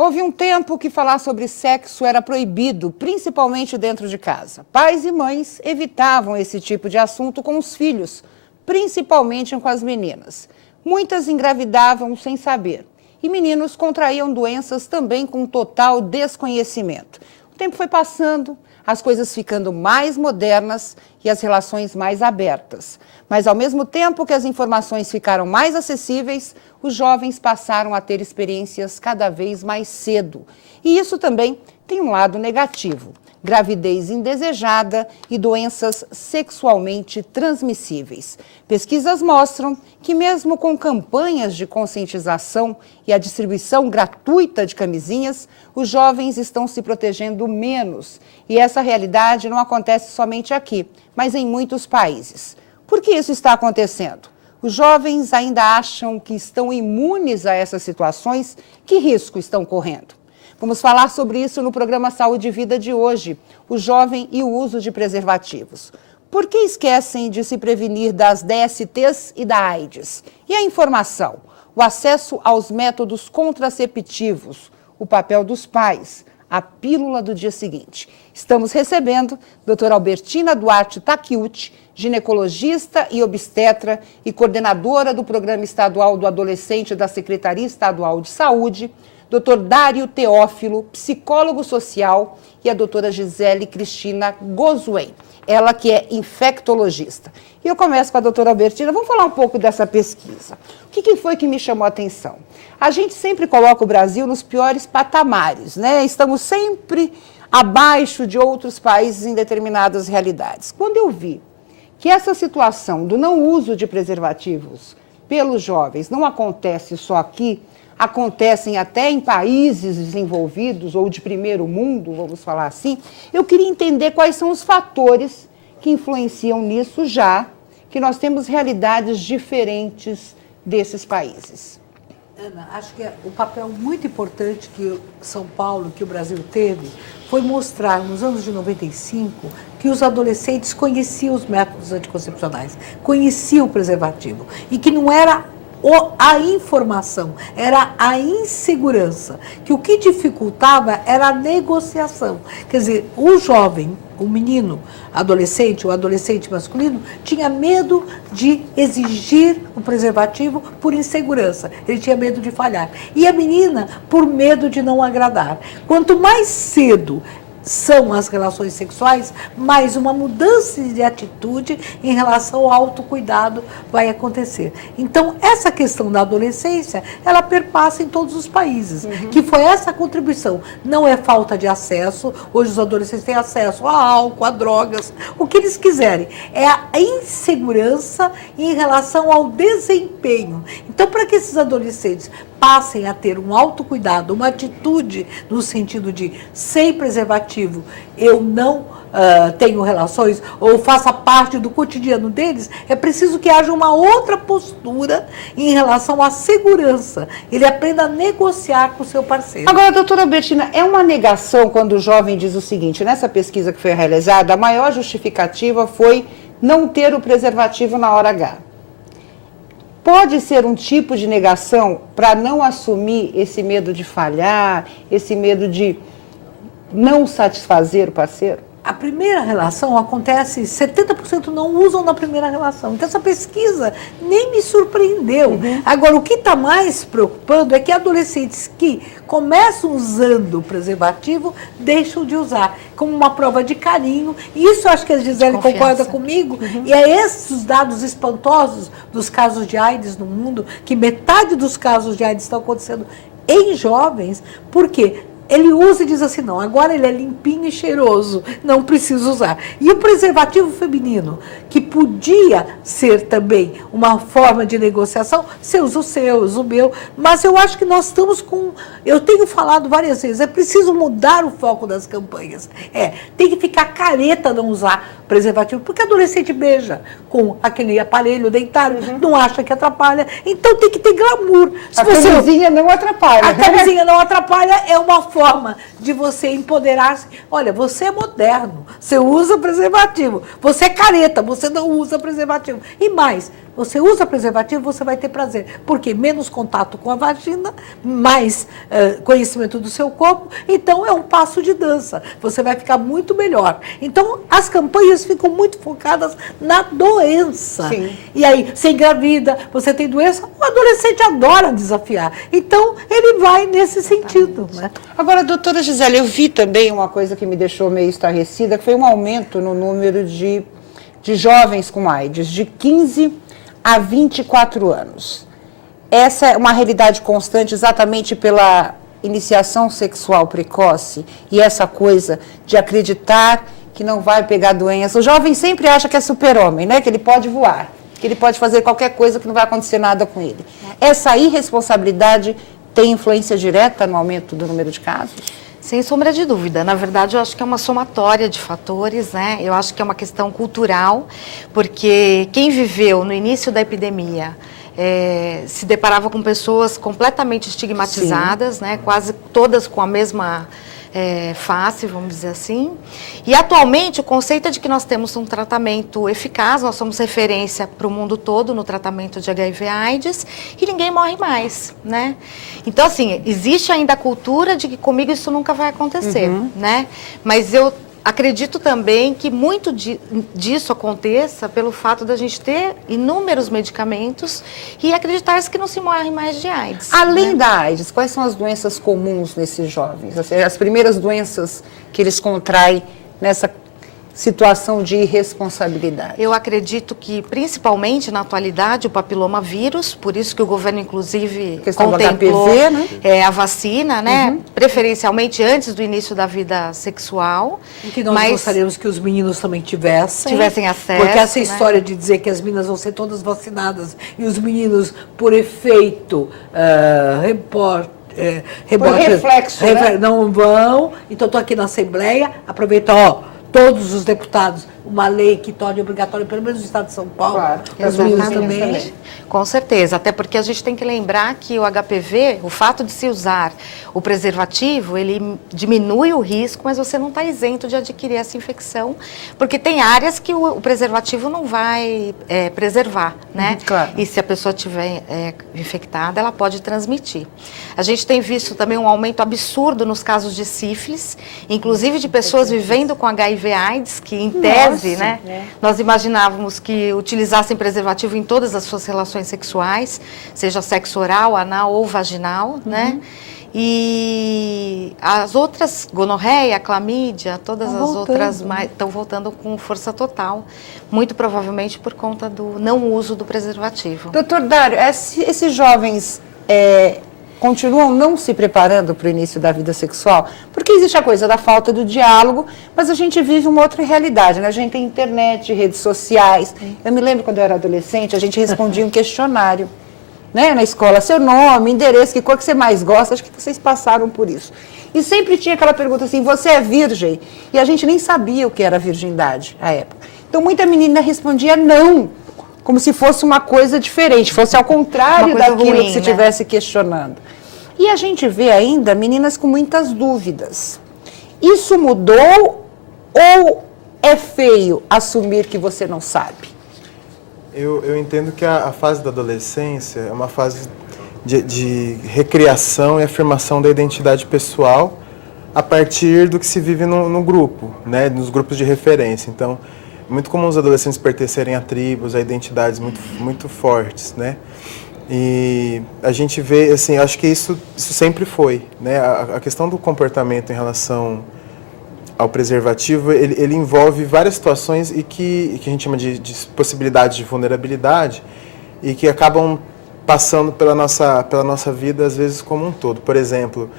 Houve um tempo que falar sobre sexo era proibido, principalmente dentro de casa. Pais e mães evitavam esse tipo de assunto com os filhos, principalmente com as meninas. Muitas engravidavam sem saber e meninos contraíam doenças também com total desconhecimento. O tempo foi passando, as coisas ficando mais modernas e as relações mais abertas. Mas, ao mesmo tempo que as informações ficaram mais acessíveis, os jovens passaram a ter experiências cada vez mais cedo. E isso também tem um lado negativo: gravidez indesejada e doenças sexualmente transmissíveis. Pesquisas mostram que, mesmo com campanhas de conscientização e a distribuição gratuita de camisinhas, os jovens estão se protegendo menos. E essa realidade não acontece somente aqui, mas em muitos países. Por que isso está acontecendo? Os jovens ainda acham que estão imunes a essas situações. Que risco estão correndo? Vamos falar sobre isso no programa Saúde e Vida de hoje, o jovem e o uso de preservativos. Por que esquecem de se prevenir das DSTs e da AIDS? E a informação, o acesso aos métodos contraceptivos, o papel dos pais, a pílula do dia seguinte. Estamos recebendo a doutora Albertina Duarte Takeuchi, ginecologista e obstetra e coordenadora do Programa Estadual do Adolescente da Secretaria Estadual de Saúde, Dr. Dário Teófilo, psicólogo social, e a doutora Gisele Cristina Gozuen, ela que é infectologista. E eu começo com a doutora Albertina. Vamos falar um pouco dessa pesquisa. O que foi que me chamou a atenção? A gente sempre coloca o Brasil nos piores patamares, né? Estamos sempre abaixo de outros países em determinadas realidades. Quando eu vi que essa situação do não uso de preservativos pelos jovens não acontece só aqui, acontecem até em países desenvolvidos ou de primeiro mundo, vamos falar assim, eu queria entender quais são os fatores que influenciam nisso, já que nós temos realidades diferentes desses países. Ana, acho que o papel muito importante que São Paulo, que o Brasil teve, foi mostrar nos anos de 95 que os adolescentes conheciam os métodos anticoncepcionais, conheciam o preservativo e que não era a informação, era a insegurança, que o que dificultava era a negociação. Quer dizer, o jovem, o menino, adolescente, o adolescente masculino, tinha medo de exigir o preservativo por insegurança, ele tinha medo de falhar. E a menina, por medo de não agradar. Quanto mais cedo são as relações sexuais, mais uma mudança de atitude em relação ao autocuidado vai acontecer. Então, essa questão da adolescência, ela perpassa em todos os países, que foi essa contribuição. Não é falta de acesso, hoje os adolescentes têm acesso a álcool, a drogas, o que eles quiserem. É a insegurança em relação ao desempenho. Então, para que esses adolescentes passem a ter um autocuidado, uma atitude no sentido de, sem preservativo, eu não tenho relações, ou faça parte do cotidiano deles, é preciso que haja uma outra postura em relação à segurança. Ele aprenda a negociar com o seu parceiro. Agora, doutora Albertina, é uma negação quando o jovem diz o seguinte: nessa pesquisa que foi realizada, a maior justificativa foi não ter o preservativo na hora H. Pode ser um tipo de negação para não assumir esse medo de falhar, esse medo de não satisfazer o parceiro? A primeira relação acontece, 70% não usam na primeira relação. Então, essa pesquisa nem me surpreendeu. Agora, o que está mais preocupando é que adolescentes que começam usando o preservativo deixam de usar, como uma prova de carinho. E isso, acho que a Gisele concorda comigo. E é esses os dados espantosos dos casos de AIDS no mundo, que metade dos casos de AIDS estão acontecendo em jovens. Por quê? Ele usa e diz assim, não, agora ele é limpinho e cheiroso, não preciso usar. E o preservativo feminino, que podia ser também uma forma de negociação, você usa o seu, eu uso o meu, mas eu acho que nós estamos com, eu tenho falado várias vezes, é preciso mudar o foco das campanhas. Tem que ficar careta não usar preservativo, porque adolescente beija com aquele aparelho dentário, não acha que atrapalha, então tem que ter glamour. A camisinha não atrapalha. A camisinha não atrapalha, é uma forma de você empoderar-se. Olha, você é moderno, você usa preservativo, você é careta, você não usa preservativo. E mais, você usa preservativo, você vai ter prazer. Porque menos contato com a vagina, mais conhecimento do seu corpo, então é um passo de dança. Você vai ficar muito melhor. Então, as campanhas ficam muito focadas na doença. Sim. E aí, você engravida, você tem doença, o adolescente adora desafiar. Então, ele vai nesse sentido, né? Agora, doutora Gisele, eu vi também uma coisa que me deixou meio estarrecida, que foi um aumento no número de jovens com AIDS, de 15 a 24 anos. Essa é uma realidade constante exatamente pela iniciação sexual precoce e essa coisa de acreditar que não vai pegar doença. O jovem sempre acha que é super-homem, né? Que ele pode voar, que ele pode fazer qualquer coisa que não vai acontecer nada com ele. Essa irresponsabilidade tem influência direta no aumento do número de casos? Sem sombra de dúvida. Na verdade, eu acho que é uma somatória de fatores, né? Eu acho que é uma questão cultural, porque quem viveu no início da epidemia se deparava com pessoas completamente estigmatizadas, né? Quase todas com a mesma face, vamos dizer assim. E atualmente o conceito é de que nós temos um tratamento eficaz, nós somos referência para o mundo todo no tratamento de HIV/AIDS e ninguém morre mais, né? Então, assim, existe ainda a cultura de que comigo isso nunca vai acontecer, né? Mas eu acredito também que muito disso aconteça pelo fato da gente ter inúmeros medicamentos e acreditar-se que não se morre mais de AIDS. Além da AIDS, quais são as doenças comuns nesses jovens? As primeiras doenças que eles contraem nessa situação de irresponsabilidade? Eu acredito que, principalmente na atualidade, o papilomavírus, por isso que o governo, inclusive, contemplou do HPV, né? A vacina, né? Preferencialmente antes do início da vida sexual. E que nós gostaríamos que os meninos também tivessem acesso. Porque essa história de dizer que as meninas vão ser todas vacinadas e os meninos, por efeito, reflexo, né? não vão. Então, estou aqui na Assembleia, aproveita, todos os deputados, uma lei que torne obrigatório, pelo menos no estado de São Paulo, claro, as meninas também. Com certeza, até porque a gente tem que lembrar que o HPV, o fato de se usar o preservativo, ele diminui o risco, mas você não está isento de adquirir essa infecção, porque tem áreas que o preservativo não vai preservar, né? Claro. E se a pessoa estiver infectada, ela pode transmitir. A gente tem visto também um aumento absurdo nos casos de sífilis, inclusive de pessoas vivendo com HIV/AIDS, que em tese, né, nós imaginávamos que utilizassem preservativo em todas as suas relações sexuais, seja sexo oral, anal ou vaginal, né? E as outras, gonorreia, clamídia, todas as outras estão voltando com força total, muito provavelmente por conta do não uso do preservativo. Doutor Dário, esses jovens continuam não se preparando para o início da vida sexual? Porque existe a coisa da falta do diálogo, mas a gente vive uma outra realidade, né? A gente tem internet, redes sociais. Eu me lembro quando eu era adolescente, a gente respondia um questionário, né, na escola, seu nome, endereço, que cor que você mais gosta, acho que vocês passaram por isso. E sempre tinha aquela pergunta assim, você é virgem? E a gente nem sabia o que era virgindade à época. Então muita menina respondia não, como se fosse uma coisa diferente, fosse ao contrário daquilo ruim, que se estivesse questionando. E a gente vê ainda meninas com muitas dúvidas. Isso mudou ou é feio assumir que você não sabe? Eu entendo que a fase da adolescência é uma fase de recriação e afirmação da identidade pessoal a partir do que se vive no grupo, né, nos grupos de referência. Então, é muito comum os adolescentes pertencerem a tribos, a identidades muito fortes, né? E a gente vê, assim, acho que isso sempre foi, né? A questão do comportamento em relação ao preservativo, ele envolve várias situações e que a gente chama de possibilidades de vulnerabilidade e que acabam passando pela nossa vida, às vezes, como um todo. Por exemplo,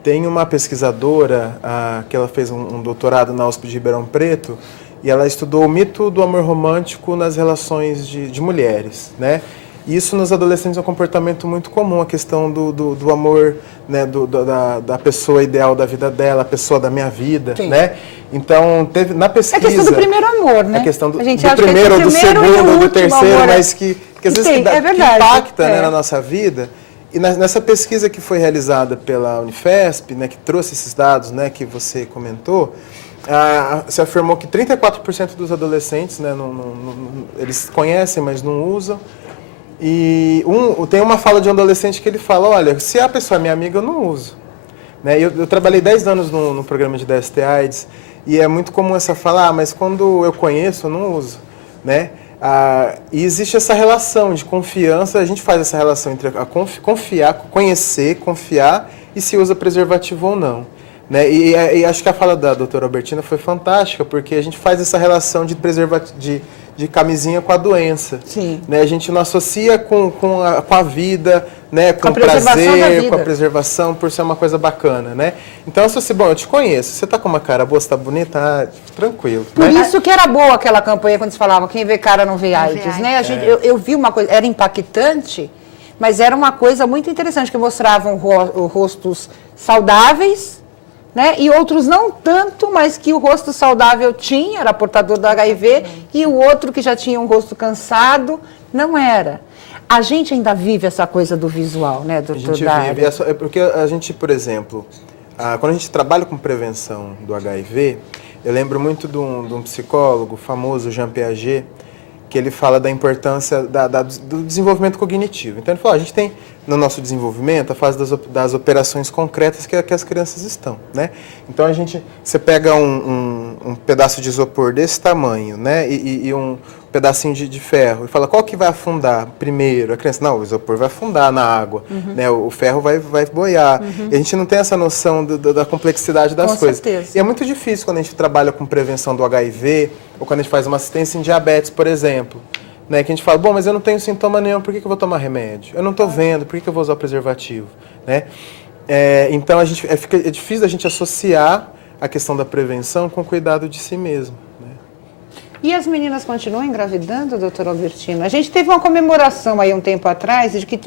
tem uma pesquisadora que ela fez um doutorado na USP de Ribeirão Preto e ela estudou o mito do amor romântico nas relações de mulheres, né? Isso nos adolescentes é um comportamento muito comum, a questão do amor, né, da pessoa ideal da vida dela, a pessoa da minha vida, né? Então, teve na pesquisa... É a questão do primeiro amor, né? A questão do primeiro, ou do segundo, ou do terceiro, mas que às vezes que impacta, né, na nossa vida. E nessa pesquisa que foi realizada pela Unifesp, né, que trouxe esses dados, né, que você comentou, se afirmou que 34% dos adolescentes, né, eles conhecem, mas não usam. E tem uma fala de um adolescente que ele fala, olha, se a pessoa é minha amiga, eu não uso. Né? Eu trabalhei 10 anos no programa de DST/AIDS e é muito comum essa fala, mas quando eu conheço, eu não uso. Né? E existe essa relação de confiança, a gente faz essa relação entre confiar, conhecer, confiar e se usa preservativo ou não. Né? E acho que a fala da doutora Albertina foi fantástica, porque a gente faz essa relação de de camisinha com a doença. Sim. Né? A gente não associa com a vida, né? Com o prazer, com a preservação, por ser uma coisa bacana. Né? Então, eu te conheço, você está com uma cara boa, você está bonita, tranquilo. Por né? isso que era boa aquela campanha quando se falava quem vê cara não vê AIDS. Né? Eu vi uma coisa, era impactante, mas era uma coisa muito interessante, que mostravam rostos saudáveis, né? E outros não tanto, mas que o rosto saudável tinha, era portador do HIV, e o outro que já tinha um rosto cansado, não era. A gente ainda vive essa coisa do visual, né, doutor Dário? A gente vive, porque a gente, por exemplo, quando a gente trabalha com prevenção do HIV, eu lembro muito de um psicólogo famoso, Jean Piaget, que ele fala da importância do desenvolvimento cognitivo. Então ele fala, a gente tem no nosso desenvolvimento a fase das operações concretas que as crianças estão, né? Então você pega um pedaço de isopor desse tamanho, né? E um pedacinho de ferro e fala, qual que vai afundar primeiro? A criança, não, o isopor vai afundar na água, né? O ferro vai boiar. E a gente não tem essa noção da complexidade das coisas. Certeza. E é muito difícil quando a gente trabalha com prevenção do HIV ou quando a gente faz uma assistência em diabetes, por exemplo. Né, que a gente fala, bom, mas eu não tenho sintoma nenhum, por que eu vou tomar remédio? Eu não estou vendo, por que eu vou usar o preservativo? Né? Então, é difícil a gente associar a questão da prevenção com o cuidado de si mesmo. Né? E as meninas continuam engravidando, doutor Albertina? A gente teve uma comemoração aí um tempo atrás de que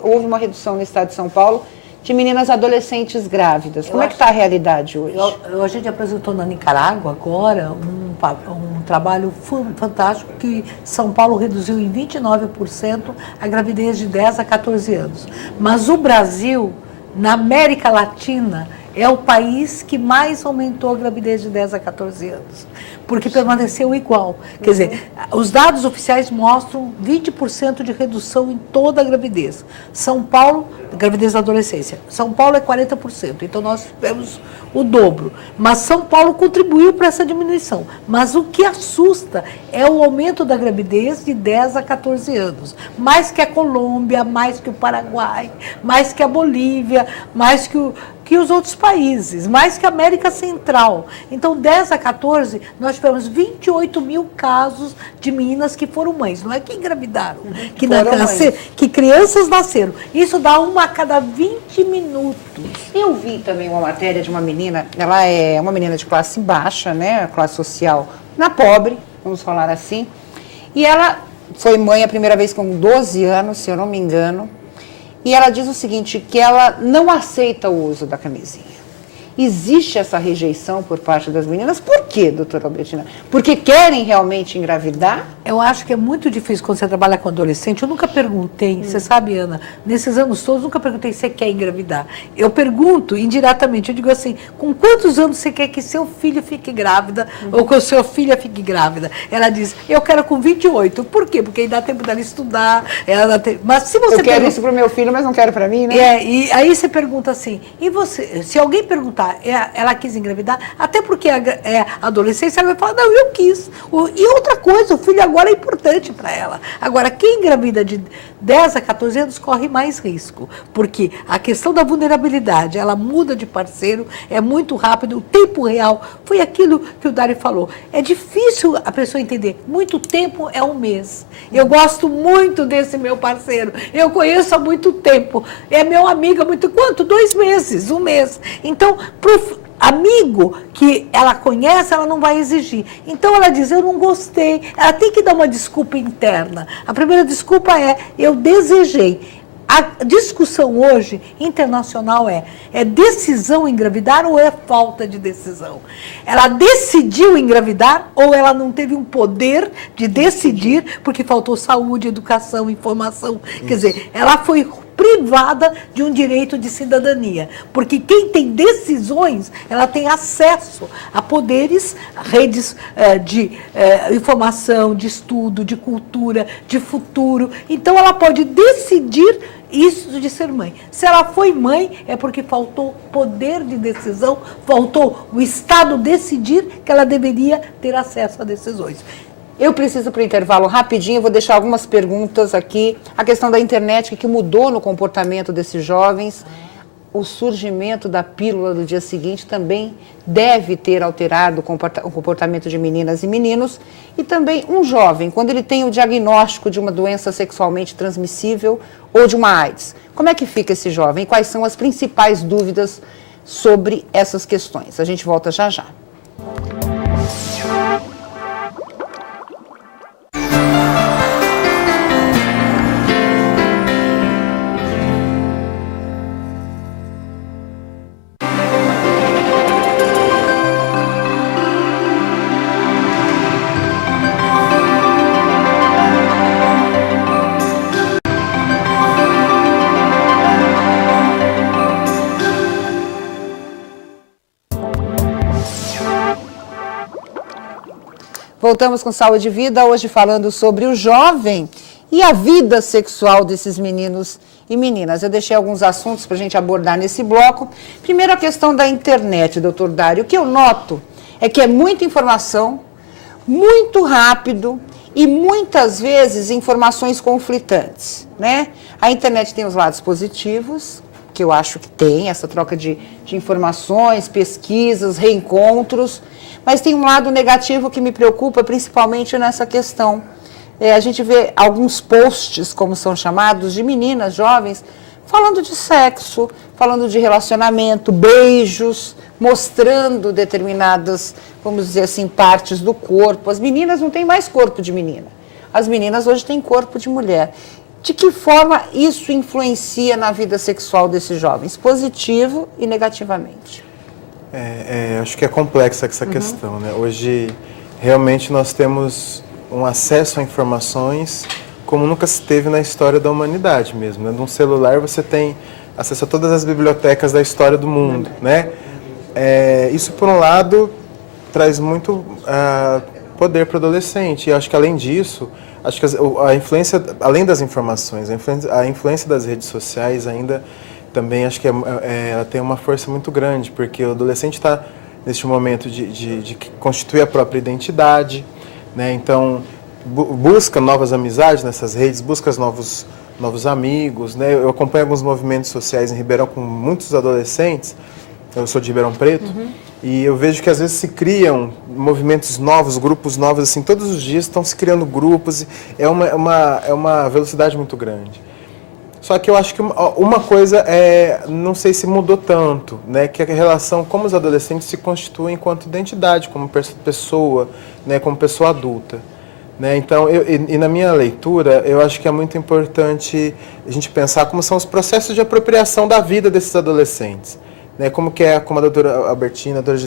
houve uma redução no estado de São Paulo de meninas adolescentes grávidas. Como é que está a realidade hoje? A gente apresentou na Nicarágua agora um trabalho fantástico que São Paulo reduziu em 29% a gravidez de 10 a 14 anos. Mas o Brasil, na América Latina, é o país que mais aumentou a gravidez de 10 a 14 anos, porque permaneceu igual. Quer dizer, os dados oficiais mostram 20% de redução em toda a gravidez. São Paulo, gravidez da adolescência, São Paulo é 40%, então nós tivemos o dobro. Mas São Paulo contribuiu para essa diminuição. Mas o que assusta é o aumento da gravidez de 10 a 14 anos. Mais que a Colômbia, mais que o Paraguai, mais que a Bolívia, mais que os outros países, mais que a América Central. Então, 10 a 14, nós tivemos 28 mil casos de meninas que foram mães. Não é que engravidaram, que crianças nasceram. Isso dá uma a cada 20 minutos. Eu vi também uma matéria de uma menina, ela é uma menina de classe baixa, né, classe social, pobre, vamos falar assim, e ela foi mãe a primeira vez com 12 anos, se eu não me engano, e ela diz o seguinte, que ela não aceita o uso da camisinha. Existe essa rejeição por parte das meninas. Por quê, doutora Albertina? Porque querem realmente engravidar? Eu acho que é muito difícil quando você trabalha com adolescente. Eu nunca perguntei, você sabe, Ana, nesses anos todos, nunca perguntei se você quer engravidar. Eu pergunto indiretamente, eu digo assim, com quantos anos você quer que seu filho fique grávida ou que sua filha fique grávida? Ela diz, eu quero com 28. Por quê? Porque aí dá tempo dela estudar. Mas se você quero isso para o meu filho, mas não quero para mim, né? E aí você pergunta assim, e você, se alguém perguntar, ela quis engravidar, até porque é adolescência, ela vai falar, não, eu quis. E outra coisa, o filho agora é importante para ela. Agora, quem engravida de 10 a 14 anos corre mais risco, porque a questão da vulnerabilidade, ela muda de parceiro, é muito rápido, o tempo real, foi aquilo que o Dário falou. É difícil a pessoa entender, muito tempo é um mês. Eu gosto muito desse meu parceiro, eu conheço há muito tempo, é meu amigo há muito, quanto? 2 meses, 1 mês. Então, pro amigo que ela conhece, ela não vai exigir. Então ela diz, eu não gostei. Ela tem que dar uma desculpa interna. A primeira desculpa é, eu desejei. A discussão hoje, internacional, é decisão engravidar ou é falta de decisão? Ela decidiu engravidar ou ela não teve um poder de decidir porque faltou saúde, educação, informação? Quer dizer, ela foi privada de um direito de cidadania. Porque quem tem decisões, ela tem acesso a poderes, redes de informação, de estudo, de cultura, de futuro. Então, ela pode decidir isso de ser mãe. Se ela foi mãe, é porque faltou poder de decisão, faltou o Estado decidir que ela deveria ter acesso a decisões. Eu preciso para o intervalo rapidinho, vou deixar algumas perguntas aqui. A questão da internet, o que mudou no comportamento desses jovens. O surgimento da pílula do dia seguinte também deve ter alterado o comportamento de meninas e meninos. E também um jovem, quando ele tem o diagnóstico de uma doença sexualmente transmissível ou de uma AIDS, como é que fica esse jovem? Quais são as principais dúvidas sobre essas questões? A gente volta já já. Voltamos com Saúde e Vida, hoje falando sobre o jovem e a vida sexual desses meninos e meninas. Eu deixei alguns assuntos para a gente abordar nesse bloco. Primeiro, a questão da internet, doutor Dário. O que eu noto é que é muita informação, muito rápido e muitas vezes informações conflitantes, né? A internet tem os lados positivos, que eu acho que tem, essa troca de informações, pesquisas, reencontros, mas tem um lado negativo que me preocupa, principalmente nessa questão. A gente vê alguns posts, como são chamados, de meninas jovens, falando de sexo, falando de relacionamento, beijos, mostrando determinadas, vamos dizer assim, partes do corpo. As meninas não têm mais corpo de menina. As meninas hoje têm corpo de mulher. De que forma isso influencia na vida sexual desses jovens, positivo e negativamente? Acho que é complexa essa questão, né? Hoje, realmente, nós temos um acesso a informações como nunca se teve na história da humanidade mesmo, né? Num celular você tem acesso a todas as bibliotecas da história do mundo, né? Isso, por um lado, traz muito poder para o adolescente. E acho que, além disso, acho que a influência, além das informações, a influência das redes sociais ainda também acho que ela tem uma força muito grande, porque o adolescente está neste momento de constituir a própria identidade, né? Então busca novas amizades nessas redes, busca novos amigos, né? Eu acompanho alguns movimentos sociais em Ribeirão com muitos adolescentes, eu sou de Ribeirão Preto, e eu vejo que às vezes se criam movimentos novos, grupos novos, assim, todos os dias estão se criando grupos, é uma velocidade muito grande. Só que eu acho que uma coisa não sei se mudou tanto, né, que é a relação como os adolescentes se constituem enquanto identidade, como pessoa, né, como pessoa adulta. Né? Então, e na minha leitura, eu acho que é muito importante a gente pensar como são os processos de apropriação da vida desses adolescentes. Né? Como a doutora Albertina, a doutora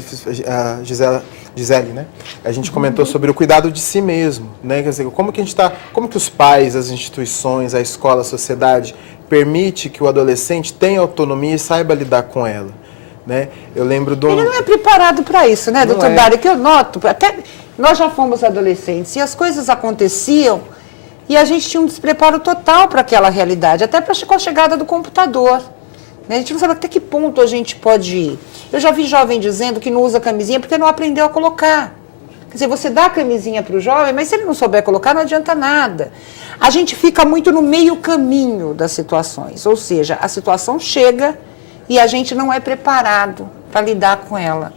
Gisele, né? A gente comentou sobre o cuidado de si mesmo, né? Quer dizer, como que os pais, as instituições, a escola, a sociedade permite que o adolescente tenha autonomia e saiba lidar com ela, né? Eu lembro de Ele não é preparado para isso, né, doutor Dário? Que eu noto, até nós já fomos adolescentes e as coisas aconteciam e a gente tinha um despreparo total para aquela realidade, até com a chegada do computador. A gente não sabe até que ponto a gente pode ir. Eu já vi jovem dizendo que não usa camisinha porque não aprendeu a colocar. Quer dizer, você dá a camisinha para o jovem, mas se ele não souber colocar, não adianta nada. A gente fica muito no meio caminho das situações, ou seja, a situação chega e a gente não é preparado para lidar com ela.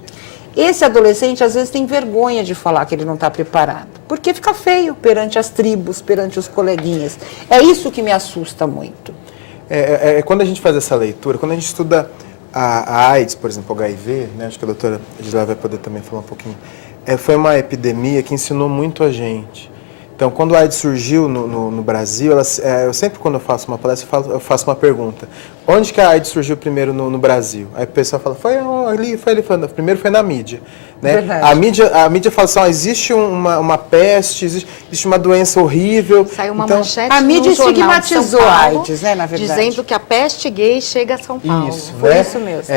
Esse adolescente, às vezes, tem vergonha de falar que ele não está preparado, porque fica feio perante as tribos, perante os coleguinhas. É isso que me assusta muito. Quando a gente faz essa leitura, quando a gente estuda a AIDS, por exemplo, o HIV, né, acho que a doutora Gisela vai poder também falar um pouquinho, foi uma epidemia que ensinou muito a gente. Então, quando a AIDS surgiu no Brasil, eu sempre, quando eu faço uma palestra, eu faço uma pergunta. Onde que a AIDS surgiu primeiro no Brasil? Aí o pessoal fala, foi ali. Primeiro foi na mídia. né? Verdade. A mídia fala assim, existe uma peste, existe uma doença horrível. Saiu uma então, manchete a mídia no jornal de São estigmatizou a Paulo, AIDS, né, na verdade. dizendo que a peste gay chega a São Paulo. Isso, Foi né? isso mesmo.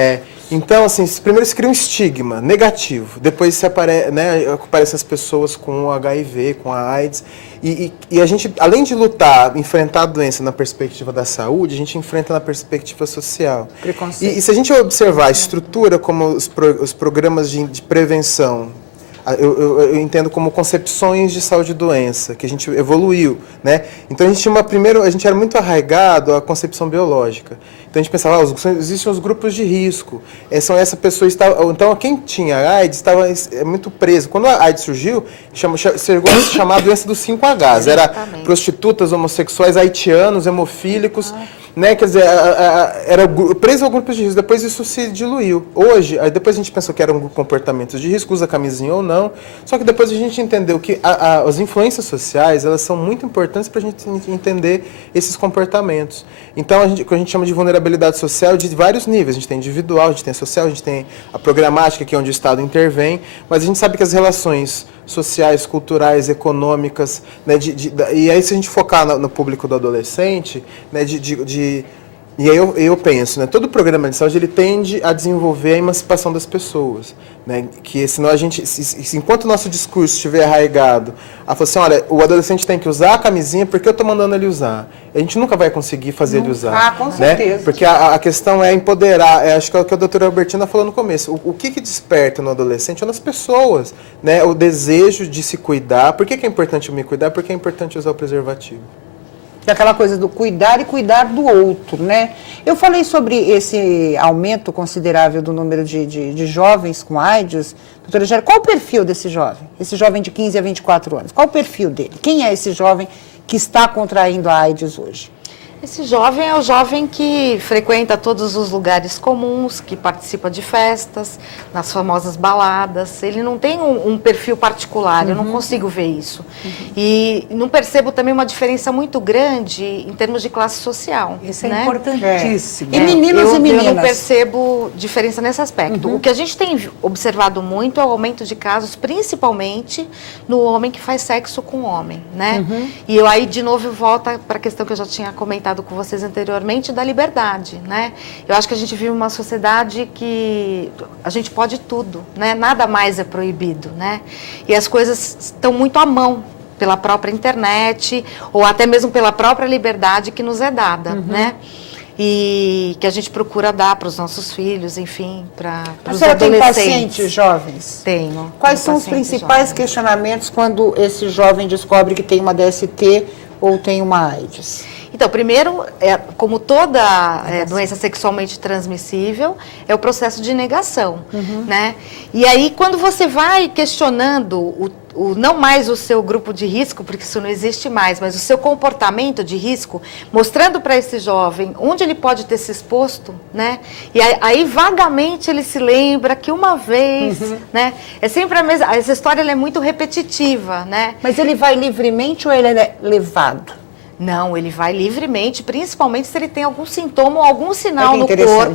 Então, assim, primeiro se cria um estigma negativo, depois aparecem as pessoas com o HIV, com a AIDS, e a gente, além de lutar, enfrentar a doença na perspectiva da saúde, a gente enfrenta na perspectiva social. Preconceito. E se a gente observar a estrutura como os programas de prevenção, eu entendo como concepções de saúde e doença, que a gente evoluiu, né? Então a gente era muito arraigado à concepção biológica. Então a gente pensava, existem os grupos de risco, são essa pessoa então quem tinha AIDS estava muito preso. Quando a AIDS surgiu, chegou a se chamar a doença dos 5Hs. Era prostitutas, homossexuais, haitianos, hemofílicos, né? Quer dizer, era preso a grupos de risco. Depois isso se diluiu. Hoje, depois a gente pensou que eram comportamentos de risco, usa camisinha ou não. Só que depois a gente entendeu que as influências sociais, elas são muito importantes para a gente entender esses comportamentos. Então, o que a gente chama de vulnerabilidade social de vários níveis. A gente tem individual, a gente tem social, a gente tem a programática, que é onde o Estado intervém. Mas a gente sabe que as relações sociais, culturais, econômicas, né, e aí se a gente focar no público do adolescente, né, e aí eu penso, né, todo programa de saúde ele tende a desenvolver a emancipação das pessoas, né, que senão a gente, enquanto o nosso discurso estiver arraigado, a falar assim, olha, o adolescente tem que usar a camisinha porque eu estou mandando ele usar, a gente nunca vai conseguir fazer ele usar. Com certeza. Né? Porque a questão é empoderar, acho que é o que a doutora Albertina falou no começo, o que desperta no adolescente ou nas pessoas, né, o desejo de se cuidar. Por que é importante eu me cuidar? Porque é importante usar o preservativo. Aquela coisa do cuidar e cuidar do outro, né? Eu falei sobre esse aumento considerável do número de jovens com AIDS. Doutora Gera, qual o perfil desse jovem? Esse jovem de 15 a 24 anos. Qual o perfil dele? Quem é esse jovem que está contraindo a AIDS hoje? Esse jovem é o jovem que frequenta todos os lugares comuns, que participa de festas, nas famosas baladas. Ele não tem um perfil particular, eu não consigo ver isso. E não percebo também uma diferença muito grande em termos de classe social. Isso é né? importantíssimo. E meninos e meninas? Eu não percebo diferença nesse aspecto. O que a gente tem observado muito é o aumento de casos, principalmente no homem que faz sexo com homem, né? E eu aí, de novo, volto para a questão que eu já tinha comentado com vocês anteriormente, da liberdade, né? Eu acho que a gente vive uma sociedade que a gente pode tudo, né? Nada mais é proibido, né? E as coisas estão muito à mão pela própria internet ou até mesmo pela própria liberdade que nos é dada, né? E que a gente procura dar para os nossos filhos, enfim, para os adolescentes. A senhora tem pacientes jovens? Tenho. Quais são os principais questionamentos quando esse jovem descobre que tem uma DST ou tem uma AIDS? Então, primeiro, como toda doença sexualmente transmissível, é o processo de negação, né? E aí, quando você vai questionando não mais o seu grupo de risco, porque isso não existe mais, mas o seu comportamento de risco, mostrando para esse jovem onde ele pode ter se exposto, né? E aí vagamente ele se lembra que uma vez, né? É sempre a mesma, essa história ela é muito repetitiva, né? Mas ele vai livremente ou ele é levado? Não, ele vai livremente, principalmente se ele tem algum sintoma ou algum sinal no corpo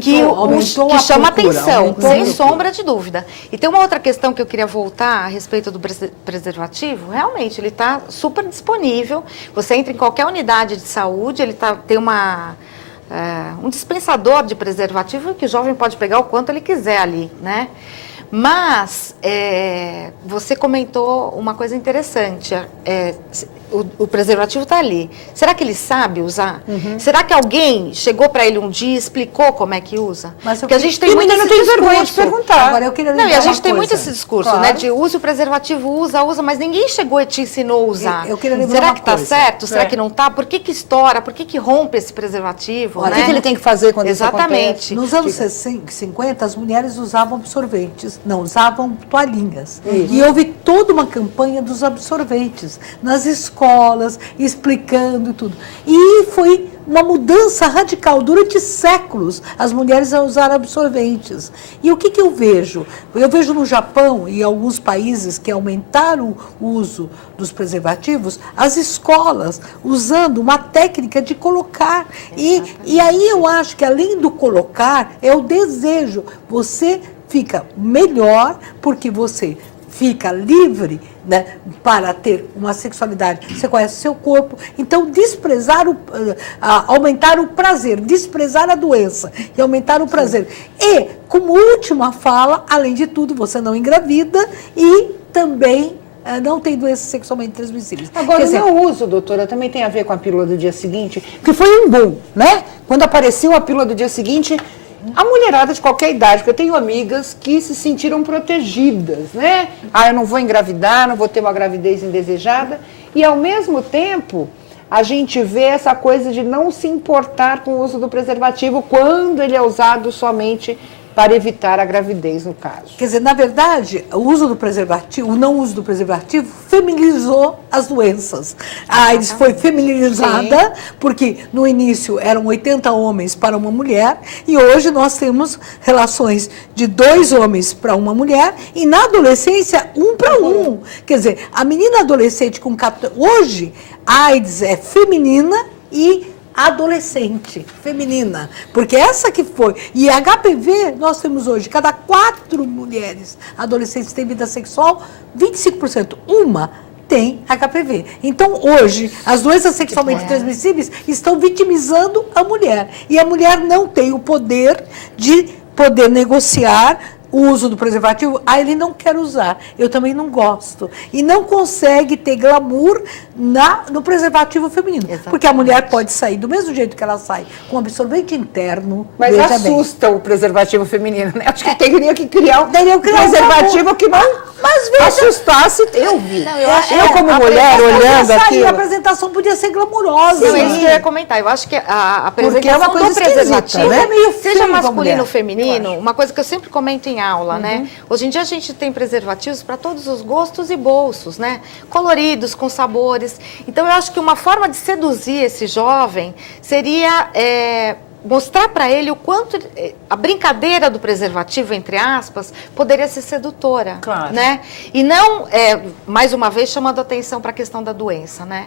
que chama atenção, sem sombra de dúvida. E tem uma outra questão que eu queria voltar a respeito do preservativo. Realmente, ele está super disponível. Você entra em qualquer unidade de saúde, ele tem um dispensador de preservativo que o jovem pode pegar o quanto ele quiser ali, né? Mas você comentou uma coisa interessante. O preservativo está ali. Será que ele sabe usar? Será que alguém chegou para ele um dia e explicou como é que usa? Porque a gente tem muito esse discurso. Vergonha de perguntar. Agora eu queria e a gente tem muito esse discurso, claro, né? De use o preservativo, usa, mas ninguém chegou e te ensinou a usar. Eu queria lembrar Será uma que está certo? Será que não está? Por que estoura? Por que rompe esse preservativo? O que ele tem que fazer quando isso acontece? Exatamente. Nos anos 50, as mulheres usavam absorventes, não usavam toalhinhas. E houve toda uma campanha dos absorventes nas escolas, explicando tudo. E foi uma mudança radical. Durante séculos, as mulheres a usar absorventes. E o que eu vejo? Eu vejo no Japão e em alguns países que aumentaram o uso dos preservativos, as escolas usando uma técnica de colocar. E aí eu acho que além do colocar, é o desejo. Você fica melhor porque você fica livre, né, para ter uma sexualidade. Você conhece o seu corpo. Então, aumentar o prazer, desprezar a doença e aumentar o prazer. E, como última fala, além de tudo, você não engravida e também não tem doenças sexualmente transmissíveis. Agora, o meu uso, doutora, também tem a ver com a pílula do dia seguinte, porque foi um boom, né? Quando apareceu a pílula do dia seguinte, a mulherada de qualquer idade, porque eu tenho amigas que se sentiram protegidas, né? Eu não vou engravidar, não vou ter uma gravidez indesejada. E, ao mesmo tempo, a gente vê essa coisa de não se importar com o uso do preservativo quando ele é usado somente para evitar a gravidez, no caso. Quer dizer, na verdade, o uso do preservativo, o não uso do preservativo, feminilizou as doenças. A AIDS foi feminilizada, porque no início eram 80 homens para uma mulher, e hoje nós temos relações de 2 homens para uma mulher, e na adolescência, 1 para 1. Quer dizer, a menina adolescente com 14... Hoje, a AIDS é feminina e adolescente, feminina, porque essa que foi. E HPV, nós temos hoje, cada 4 mulheres adolescentes têm vida sexual, 25%, uma tem HPV. Então, hoje, as doenças sexualmente transmissíveis estão vitimizando a mulher. E a mulher não tem o poder de poder negociar o uso do preservativo. Ele não quer usar, eu também não gosto. E não consegue ter glamour no preservativo feminino. Exatamente. Porque a mulher pode sair do mesmo jeito que ela sai, com absorvente interno. Mas assusta o preservativo feminino, né? Acho que teria que criar um preservativo que não assustasse. Eu vi. Não, eu como mulher, olhando aquilo. A apresentação podia ser glamurosa. Não, é isso que eu ia comentar. Eu acho que a porque é uma apresentação coisa do preservativo, né? seja masculino ou feminino, uma coisa que eu sempre comento em aula, né? Hoje em dia a gente tem preservativos para todos os gostos e bolsos, né? Coloridos, com sabores. Então, eu acho que uma forma de seduzir esse jovem seria mostrar para ele o quanto a brincadeira do preservativo, entre aspas, poderia ser sedutora. Claro. Né? E não, mais uma vez, chamando atenção para a questão da doença, né?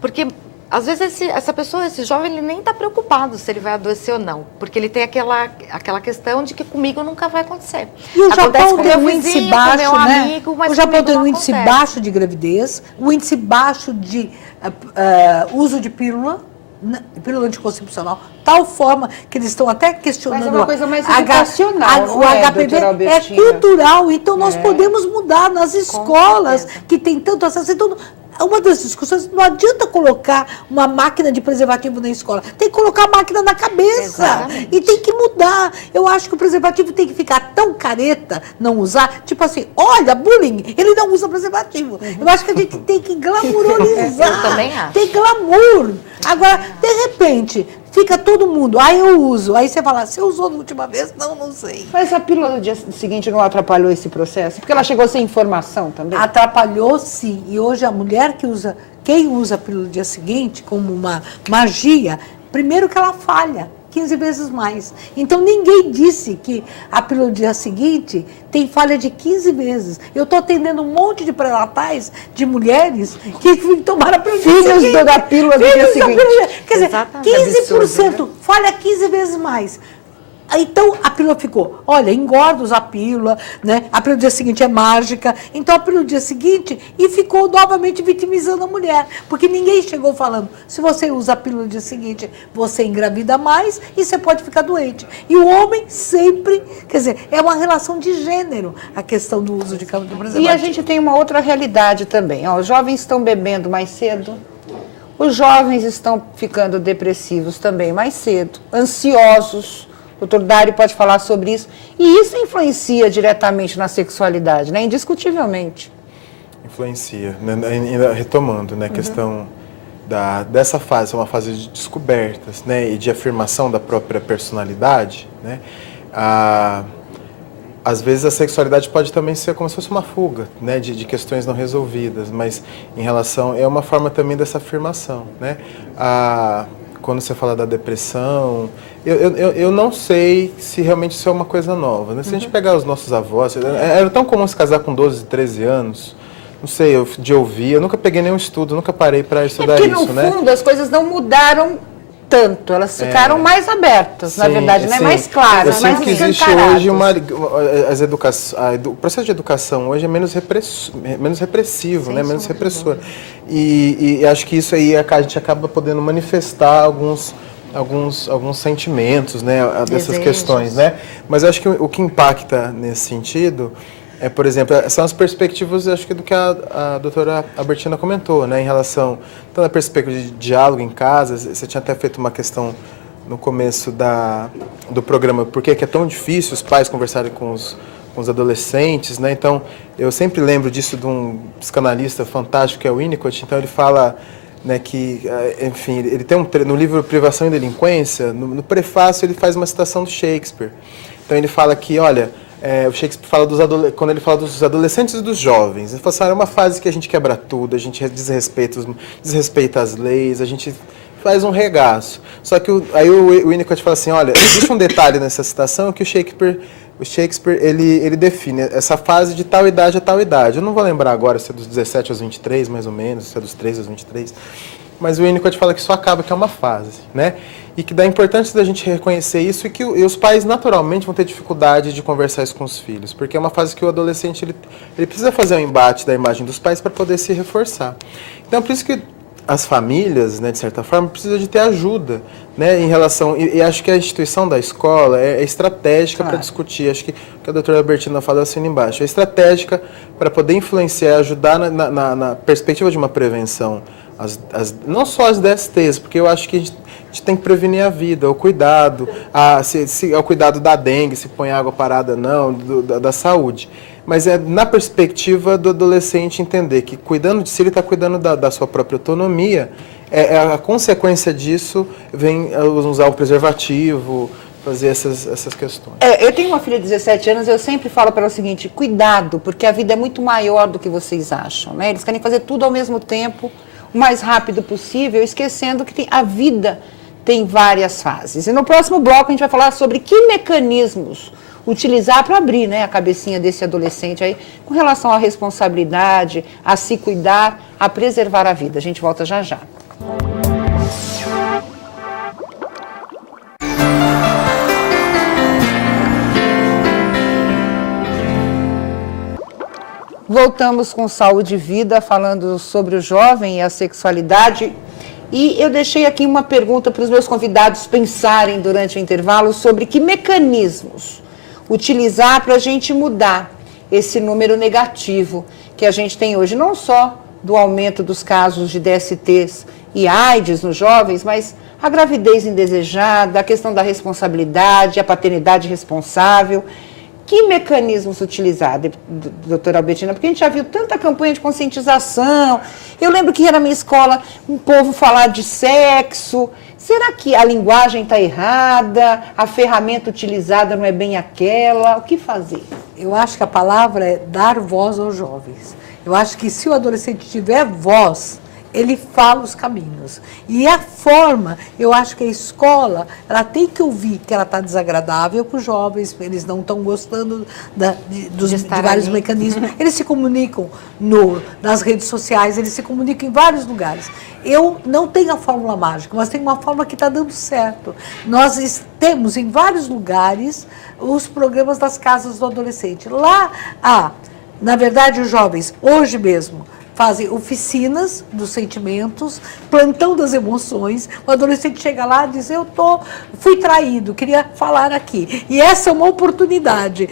Porque às vezes essa pessoa, esse jovem, ele nem está preocupado se ele vai adoecer ou não, porque ele tem aquela questão de que comigo nunca vai acontecer. E o Acontece Japão com tem meu um índice vizinho, baixo, com meu né? amigo, mas o Japão comigo tem um não índice acontece. baixo de gravidez, um índice baixo de uso de pílula anticoncepcional, tal forma que eles estão até questionando. Mas é uma coisa mais educacional, o HPV é cultural, então nós podemos mudar nas escolas que tem tanto acesso. Então, uma das discussões, não adianta colocar uma máquina de preservativo na escola, tem que colocar a máquina na cabeça. Exatamente. E tem que mudar. Eu acho que o preservativo tem que ficar tão careta, não usar, tipo assim, olha, bullying, ele não usa preservativo. Eu acho que a gente tem que glamourizar. Eu também acho. Tem glamour. Agora, de repente, fica todo mundo, eu uso. Aí você fala, você usou da última vez? Não sei. Mas a pílula do dia seguinte não atrapalhou esse processo? Porque ela chegou sem informação também? Atrapalhou, sim. E hoje a mulher quem usa a pílula do dia seguinte como uma magia, primeiro que ela falha 15 vezes mais. Então, ninguém disse que a pílula do dia seguinte tem falha de 15 vezes. Eu estou atendendo um monte de pré-natais de mulheres que tomaram a pílula do dia seguinte. Filhos da pílula do dia seguinte. Quer dizer, Exatamente. 15% Absurdo, falha 15 vezes mais. Então, a pílula ficou, olha, engorda usar a pílula, né? A pílula do dia seguinte é mágica. Então, a pílula do dia seguinte, e ficou novamente vitimizando a mulher. Porque ninguém chegou falando, se você usa a pílula do dia seguinte, você engravida mais e você pode ficar doente. E o homem sempre, quer dizer, é uma relação de gênero a questão do uso de do preservativo. E a gente tem uma outra realidade também. Os jovens estão bebendo mais cedo, os jovens estão ficando depressivos também mais cedo, ansiosos. O doutor Dário pode falar sobre isso. E isso influencia diretamente na sexualidade, né? Indiscutivelmente. Influencia. Ainda retomando, né? A questão dessa fase, é uma fase de descobertas, né? E de afirmação da própria personalidade, né? Às vezes a sexualidade pode também ser como se fosse uma fuga, né? De questões não resolvidas, mas em relação... É uma forma também dessa afirmação, né? Quando você fala da depressão, eu não sei se realmente isso é uma coisa nova, né? Se a gente pegar os nossos avós, era tão comum se casar com 12, 13 anos, não sei, de ouvir, eu nunca peguei nenhum estudo, nunca parei para estudar isso, né? Porque no fundo as coisas não mudaram tanto, elas ficaram mais abertas, na verdade, né? Sim. Mais claras, Eu mais sinto que existe escancaradas. hoje o processo de educação hoje é menos repressivo, né? Menos repressor. E acho que isso aí a gente acaba podendo manifestar alguns sentimentos, né, dessas questões, né? Mas acho que o que impacta nesse sentido é, por exemplo, são as perspectivas, acho que do que a doutora Albertina comentou, né, em relação tanto à perspectiva de diálogo em casa. Você tinha até feito uma questão no começo do programa, por que é tão difícil os pais conversarem com os adolescentes, né? Então, eu sempre lembro disso de um psicanalista fantástico, que é o Winnicott. Então, ele fala, né, que, enfim, ele tem no livro Privação e Delinquência, no prefácio ele faz uma citação do Shakespeare. Então ele fala que, olha, o Shakespeare fala quando ele fala dos adolescentes e dos jovens, ele fala assim, é uma fase que a gente quebra tudo, a gente desrespeita as leis, a gente faz um regaço. Só que aí o Winnicott fala assim, olha, existe um detalhe nessa citação que o Shakespeare ele define essa fase de tal idade a tal idade. Eu não vou lembrar agora se é dos 17 aos 23, mais ou menos, se é dos 13 aos 23. Mas o Winnicott fala que isso acaba, que é uma fase, né? E que dá importância da gente reconhecer isso e que os pais naturalmente vão ter dificuldade de conversar isso com os filhos, porque é uma fase que o adolescente ele precisa fazer um embate da imagem dos pais para poder se reforçar. Então, por isso que as famílias, né, de certa forma, precisam de ter ajuda, né, em relação... E acho que a instituição da escola é estratégica para discutir. Acho que o que a doutora Albertina falou assim embaixo. É estratégica para poder influenciar, ajudar na perspectiva de uma prevenção. Não só as DSTs, porque eu acho que a gente tem que prevenir a vida, o cuidado, o cuidado da dengue, se põe água parada não, da saúde. Mas é na perspectiva do adolescente entender que se ele está cuidando da sua própria autonomia, a consequência disso vem usar o preservativo, fazer essas questões. Eu tenho uma filha de 17 anos, eu sempre falo para ela o seguinte, cuidado, porque a vida é muito maior do que vocês acham, né? Eles querem fazer tudo ao mesmo tempo, o mais rápido possível, esquecendo que a vida tem várias fases. E no próximo bloco a gente vai falar sobre que mecanismos utilizar para abrir, né, a cabecinha desse adolescente aí com relação à responsabilidade, a se cuidar, a preservar a vida. A gente volta já já. Voltamos com Saúde e Vida, falando sobre o jovem e a sexualidade. E eu deixei aqui uma pergunta para os meus convidados pensarem durante o intervalo sobre que mecanismos utilizar para a gente mudar esse número negativo que a gente tem hoje, não só do aumento dos casos de DSTs e AIDS nos jovens, mas a gravidez indesejada, a questão da responsabilidade, a paternidade responsável. Que mecanismos utilizar, doutora Albertina? Porque a gente já viu tanta campanha de conscientização. Eu lembro que na minha escola um povo falar de sexo. Será que a linguagem está errada? A ferramenta utilizada não é bem aquela? O que fazer? Eu acho que a palavra é dar voz aos jovens. Eu acho que se o adolescente tiver voz, ele fala os caminhos. E a forma, eu acho que a escola, ela tem que ouvir que ela está desagradável para os jovens, eles não estão gostando de vários mecanismos. Eles se comunicam nas redes sociais, eles se comunicam em vários lugares. Eu não tenho a fórmula mágica, mas tenho uma fórmula que está dando certo. Nós temos em vários lugares os programas das casas do adolescente. Lá, na verdade, os jovens, hoje mesmo, fazem oficinas dos sentimentos, plantão das emoções. O adolescente chega lá e diz, fui traído, queria falar aqui. E essa é uma oportunidade.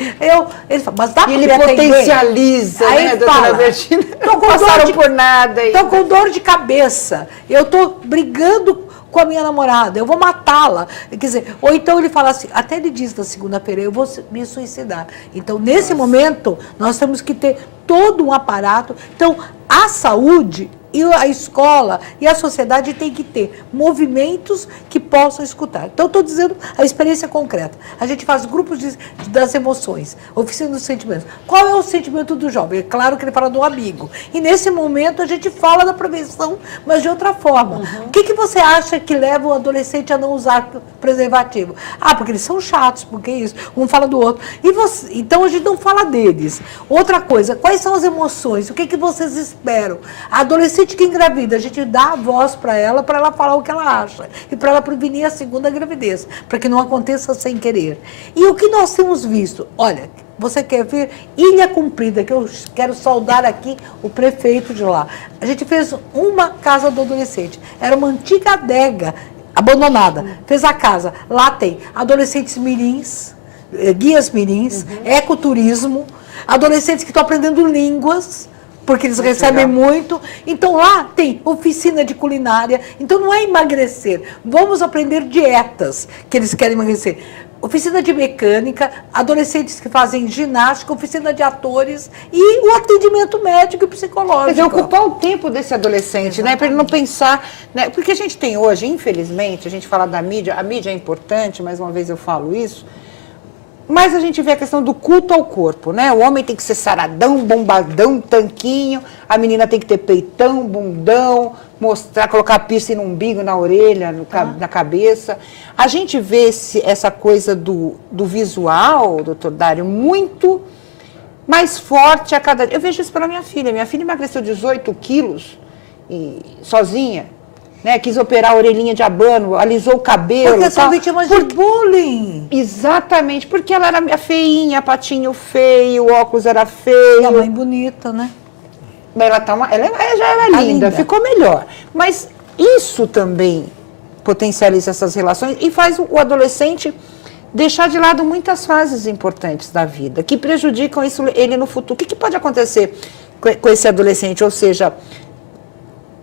Ele fala, mas dá para ele potencializa, aí né, doutora Albertina? Não passaram por nada. Estou com dor de cabeça, eu estou brigando com a minha namorada, eu vou matá-la. Quer dizer, ou então ele fala assim, até ele diz na segunda-feira, eu vou me suicidar. Então, nesse momento, nós temos que ter todo um aparato. Então, a saúde e a escola e a sociedade tem que ter movimentos que possam escutar. Então, estou dizendo a experiência concreta. A gente faz grupos das emoções, oficina dos sentimentos. Qual é o sentimento do jovem? É claro que ele fala do amigo. E nesse momento a gente fala da prevenção, mas de outra forma. O que você acha que leva o adolescente a não usar preservativo? Porque eles são chatos, porque isso. Um fala do outro. Então a gente não fala deles. Outra coisa, quais Quais são as emoções? O que vocês esperam? A adolescente que engravida, a gente dá a voz para ela falar o que ela acha. E para ela prevenir a segunda gravidez, para que não aconteça sem querer. E o que nós temos visto? Olha, você quer ver Ilha Comprida, que eu quero saudar aqui o prefeito de lá. A gente fez uma casa do adolescente. Era uma antiga adega abandonada. Fez a casa. Lá tem adolescentes mirins, guias mirins, ecoturismo, adolescentes que estão aprendendo línguas, porque eles recebem muito. Então lá tem oficina de culinária. Então não é emagrecer. Vamos aprender dietas que eles querem emagrecer. Oficina de mecânica, adolescentes que fazem ginástica, oficina de atores e o atendimento médico e psicológico. Quer dizer, ocupar o tempo desse adolescente, né? Para ele não pensar, né? Porque a gente tem hoje, infelizmente, a gente fala da mídia, a mídia é importante, mais uma vez eu falo isso, mas a gente vê a questão do culto ao corpo, né? O homem tem que ser saradão, bombadão, tanquinho, a menina tem que ter peitão, bundão, mostrar, colocar piercing no umbigo, na orelha, na cabeça. A gente vê essa coisa do visual, doutor Dário, muito mais forte a cada dia. Eu vejo isso pela minha filha. Minha filha emagreceu 18 quilos sozinha. Né, quis operar a orelhinha de abano, alisou o cabelo. Porque são vítimas de bullying. Exatamente, porque ela era feinha, patinho feio, o óculos era feio. E a mãe bonita, né? Ela já era linda, ficou melhor. Mas isso também potencializa essas relações e faz o adolescente deixar de lado muitas fases importantes da vida, que prejudicam ele no futuro. O que pode acontecer com esse adolescente? Ou seja,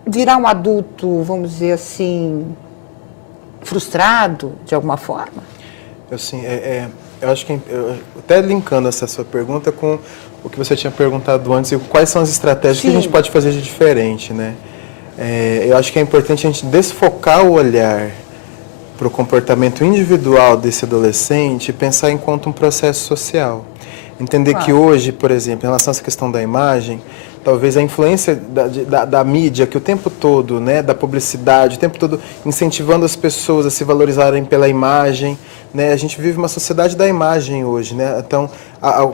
virar um adulto, vamos dizer assim, frustrado, de alguma forma? Assim, eu acho que, até linkando essa sua pergunta com o que você tinha perguntado antes, e quais são as estratégias que a gente pode fazer de diferente, né? Eu acho que é importante a gente desfocar o olhar para o comportamento individual desse adolescente e pensar enquanto um processo social. Entender que hoje, por exemplo, em relação a essa questão da imagem, talvez a influência da mídia, que o tempo todo, né, da publicidade, o tempo todo incentivando as pessoas a se valorizarem pela imagem, né, a gente vive uma sociedade da imagem hoje, né, então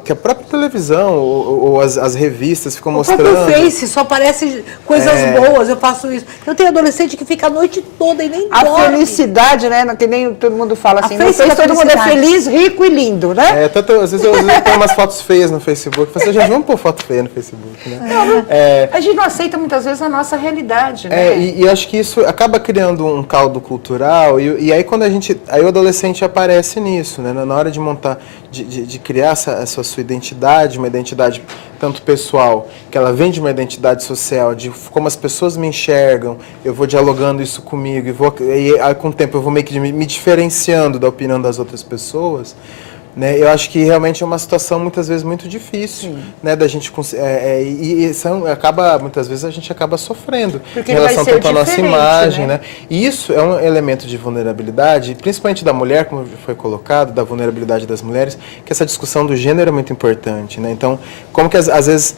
que a própria televisão ou as revistas ficam mostrando... O próprio Face só aparece coisas boas, eu faço isso. Eu tenho adolescente que fica a noite toda e nem dorme. A felicidade, né, que nem todo mundo fala assim, no Face todo mundo é feliz, rico e lindo, né? Às vezes eu tenho umas fotos feias no Facebook, eu falo assim, gente, vamos pôr foto feia no Facebook, né? A gente não aceita muitas vezes a nossa realidade, né? E acho que isso acaba criando um caldo cultural, e aí quando aí o adolescente aparece nisso, né? Na hora de montar, de criar essa sua identidade, uma identidade tanto pessoal, que ela vem de uma identidade social, de como as pessoas me enxergam, eu vou dialogando isso comigo, e aí com o tempo eu vou meio que me diferenciando da opinião das outras pessoas, né? Eu acho que realmente é uma situação muitas vezes muito difícil, né, da gente muitas vezes a gente acaba sofrendo porque em relação tanto à nossa imagem, né? E isso é um elemento de vulnerabilidade, principalmente da mulher, como foi colocado, da vulnerabilidade das mulheres, que essa discussão do gênero é muito importante, né? Então, como que às vezes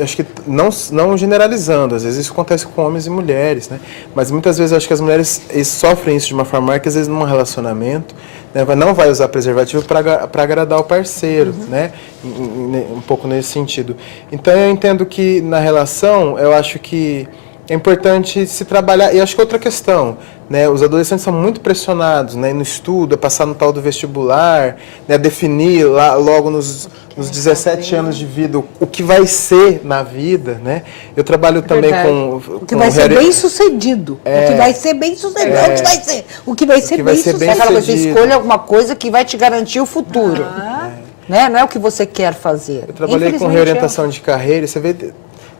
acho que não generalizando, às vezes isso acontece com homens e mulheres, né? Mas muitas vezes eu acho que as mulheres sofrem isso de uma forma que às vezes num relacionamento, né, não vai usar preservativo para agradar o parceiro, né? Um pouco nesse sentido. Então eu entendo que na relação, eu acho que é importante se trabalhar, e acho que outra questão, né, os adolescentes são muito pressionados, né, no estudo, a passar no tal do vestibular, né, definir lá, logo nos 17 anos de vida o que vai ser na vida, né? Eu trabalho também com o que vai ser bem sucedido. O que vai ser bem sucedido. É o que vai ser. O que vai ser bem sucedido. Você escolhe alguma coisa que vai te garantir o futuro. Né? Não é o que você quer fazer. Eu trabalhei com reorientação de carreira, e você vê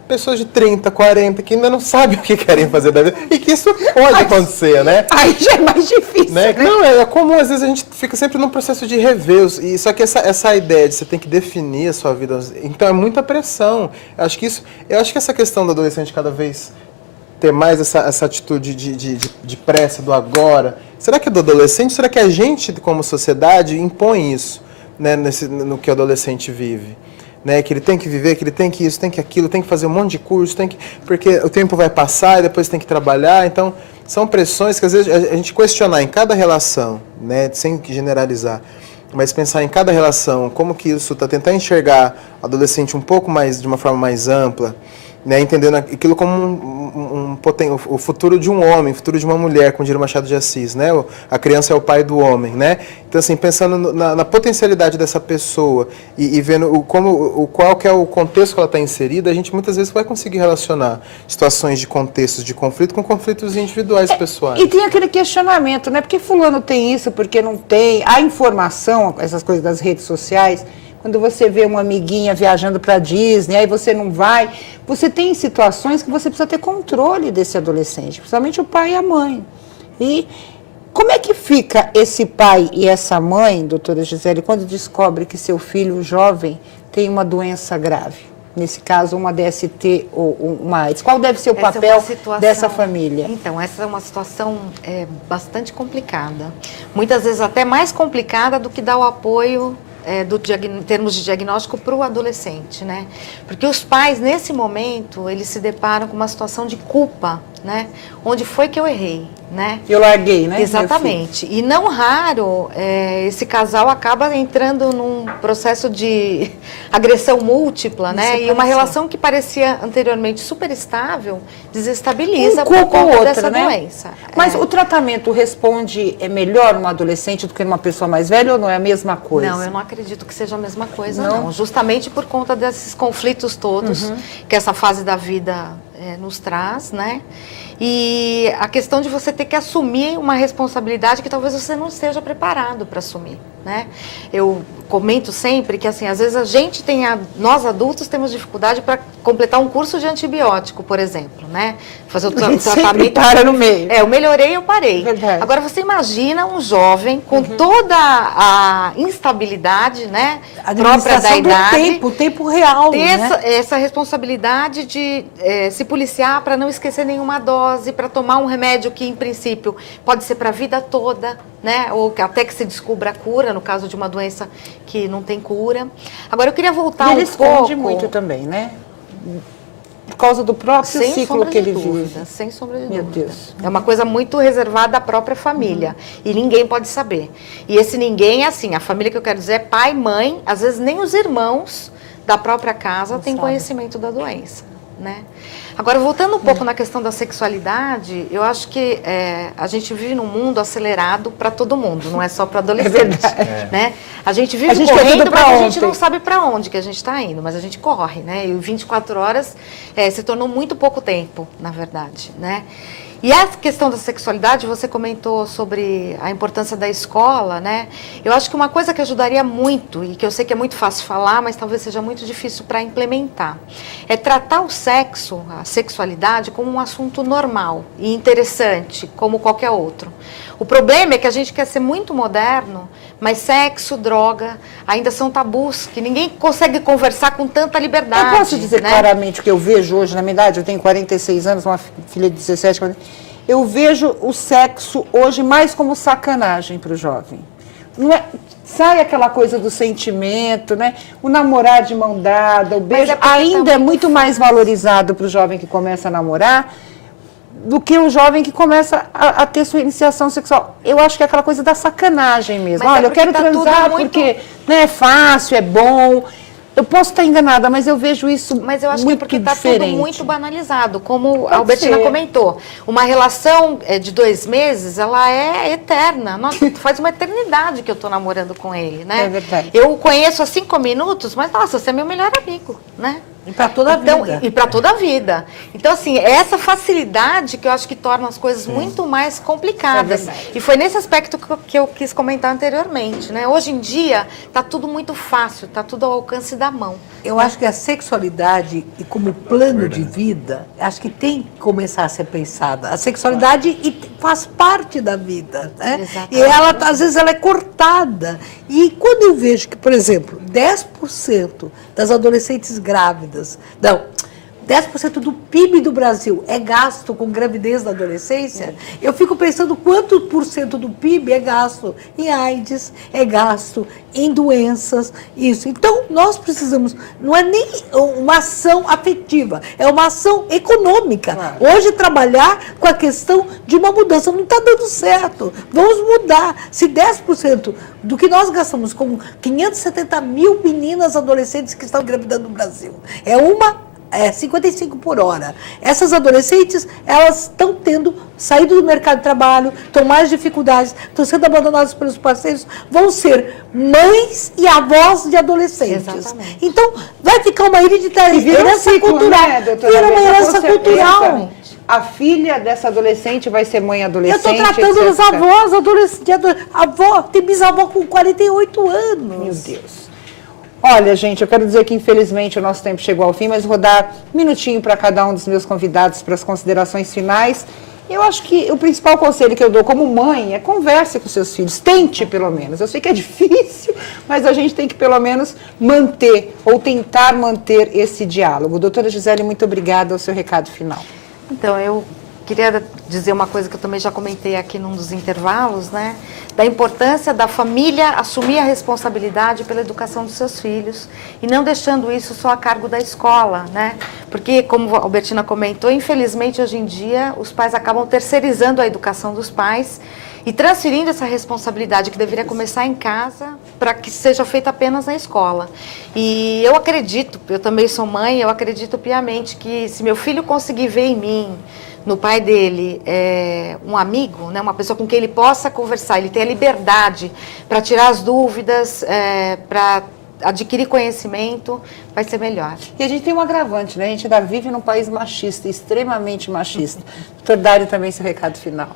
pessoas de 30, 40 que ainda não sabem o que querem fazer da vida e que isso pode acontecer, né? Aí já é mais difícil, né? Não, é comum, às vezes a gente fica sempre num processo de rever, só que essa ideia de você tem que definir a sua vida, então é muita pressão. Eu acho que essa questão do adolescente cada vez ter mais essa atitude de pressa do agora, será que é do adolescente? Será que a gente, como sociedade, impõe isso, né, no que o adolescente vive? Né, que ele tem que viver, que ele tem que isso, tem que aquilo, tem que fazer um monte de curso, porque o tempo vai passar e depois tem que trabalhar. Então, são pressões que às vezes a gente questionar em cada relação, né, sem generalizar, mas pensar em cada relação, como que isso está tentando enxergar o adolescente um pouco mais, de uma forma mais ampla, né, entendendo aquilo como o futuro de um homem, o futuro de uma mulher, como diria Machado de Assis, né? A criança é o pai do homem, né? Então, assim, pensando na potencialidade dessa pessoa e vendo qual que é o contexto que ela está inserida, a gente muitas vezes vai conseguir relacionar situações de contextos de conflito com conflitos individuais pessoais. E tem aquele questionamento, né? Por que fulano tem isso, por que não tem? A informação, essas coisas das redes sociais, quando você vê uma amiguinha viajando para a Disney, aí você não vai, você tem situações que você precisa ter controle desse adolescente, principalmente o pai e a mãe. E como é que fica esse pai e essa mãe, doutora Gisele, quando descobre que seu filho jovem tem uma doença grave? Nesse caso, uma DST ou uma AIDS. Qual deve ser o papel dessa família? Então, essa é uma situação bastante complicada. Muitas vezes até mais complicada do que dar o apoio em termos de diagnóstico para o adolescente, né? Porque os pais, nesse momento, eles se deparam com uma situação de culpa, né? Onde foi que eu errei, né? Eu larguei, né? Exatamente. E não raro, esse casal acaba entrando num processo de agressão múltipla, né? E uma relação que parecia anteriormente super estável, desestabiliza por conta dessa doença. Mas o tratamento responde melhor num adolescente do que numa pessoa mais velha ou não é a mesma coisa? Não, eu não acredito que seja a mesma coisa, não. Justamente por conta desses conflitos todos que essa fase da vida nos traz, né? E a questão de você ter que assumir uma responsabilidade que talvez você não esteja preparado para assumir, né? Eu comento sempre que, assim, às vezes nós adultos temos dificuldade para completar um curso de antibiótico, por exemplo, né? Fazer o tratamento. Para no meio. Eu melhorei, eu parei. Verdade. Agora, você imagina um jovem com toda a instabilidade, né? Própria da idade. O tempo real, ter né? essa responsabilidade de se policiar para não esquecer nenhuma dose, para tomar um remédio que, em princípio, pode ser para a vida toda, né? Ou até que se descubra a cura, no caso de uma doença que não tem cura. Agora, eu queria voltar ele um pouco... esconde muito também, né? Por causa do próprio ciclo que ele vive. Sem sombra de Meu dúvida. Deus. É uma coisa muito reservada à própria família. E ninguém pode saber. E esse ninguém é assim, a família que eu quero dizer é pai, mãe, às vezes nem os irmãos da própria casa têm conhecimento da doença, né? Agora, voltando um pouco na questão da sexualidade, eu acho que a gente vive num mundo acelerado para todo mundo, não é só para adolescente. Né? A gente vive correndo, mas a gente não sabe para onde que a gente está indo, mas a gente corre, né? E 24 horas se tornou muito pouco tempo, na verdade, né? E a questão da sexualidade, você comentou sobre a importância da escola, né? Eu acho que uma coisa que ajudaria muito, e que eu sei que é muito fácil falar, mas talvez seja muito difícil para implementar, é tratar o sexo, a sexualidade, como um assunto normal e interessante, como qualquer outro. O problema é que a gente quer ser muito moderno, mas sexo, droga, ainda são tabus, que ninguém consegue conversar com tanta liberdade. Eu posso dizer, né? claramente o que eu vejo hoje na minha idade, eu tenho 46 anos, uma filha de 17, eu vejo o sexo hoje mais como sacanagem para o jovem. Não é, sai aquela coisa do sentimento, né? O namorar de mão dada, o beijo, ainda é muito mais valorizado para o jovem que começa a namorar do que o jovem que começa a ter sua iniciação sexual. Eu acho que é aquela coisa da sacanagem mesmo. Mas olha, eu quero transar porque né, é fácil, é bom. Eu posso estar enganada, mas eu vejo isso muito diferente. Mas eu acho que é porque está tudo muito banalizado, como a Albertina comentou. Uma relação de 2 meses, ela é eterna. Nossa, faz uma eternidade que eu estou namorando com ele, né? É verdade. Eu o conheço há 5 minutos, mas, nossa, você é meu melhor amigo, né? E para toda a vida. E para toda a vida. Então, assim, é essa facilidade que eu acho que torna as coisas muito mais complicadas. E foi nesse aspecto que eu quis comentar anteriormente, né? Hoje em dia, está tudo muito fácil, está tudo ao alcance da mão. Eu acho que a sexualidade, e como plano de vida, acho que tem que começar a ser pensada. A sexualidade faz parte da vida, né? Exatamente. E ela, às vezes, ela é cortada. E quando eu vejo que, por exemplo, 10% das adolescentes grávidas, não, 10% do PIB do Brasil é gasto com gravidez na adolescência, eu fico pensando quanto por cento do PIB é gasto em AIDS, é gasto em doenças, isso. Então, nós precisamos, não é nem uma ação afetiva, é uma ação econômica. Claro. Hoje, trabalhar com a questão de uma mudança não está dando certo. Vamos mudar. Se 10% do que nós gastamos com 570 mil meninas adolescentes que estão engravidando no Brasil, é 55 por hora. Essas adolescentes, elas estão tendo saído do mercado de trabalho, estão mais dificuldades, estão sendo abandonadas pelos parceiros, vão ser mães e avós de adolescentes. Exatamente. Então, vai ficar uma E vira um herança ciclo, cultural. né, doutora Vira uma Beta? herança Com certeza. cultural. A filha dessa adolescente vai ser mãe Eu adolescente. estou tratando etc. os avós, avó, tem bisavó com 48 anos. Meu Deus. Olha, gente, eu quero dizer que infelizmente o nosso tempo chegou ao fim, mas vou dar um minutinho para cada um dos meus convidados para as considerações finais. Eu acho que o principal conselho que eu dou como mãe é converse com seus filhos, tente pelo menos. Eu sei que é difícil, mas a gente tem que pelo menos manter ou tentar manter esse diálogo. Doutora Gisele, muito obrigada ao seu recado final. Então, eu queria dizer uma coisa que eu também já comentei aqui num dos intervalos, né? Da importância da família assumir a responsabilidade pela educação dos seus filhos e não deixando isso só a cargo da escola, né? Porque, como a Albertina comentou, infelizmente, hoje em dia, os pais acabam terceirizando a educação dos pais e transferindo essa responsabilidade que deveria começar em casa para que seja feita apenas na escola. E eu acredito, eu também sou mãe, eu acredito piamente que se meu filho conseguir ver em mim, no pai dele, um amigo, né, uma pessoa com quem ele possa conversar, ele tem a liberdade para tirar as dúvidas, para adquirir conhecimento, vai ser melhor. E a gente tem um agravante, né? A gente ainda vive num país machista, extremamente machista. Doutor Dário, também seu recado final.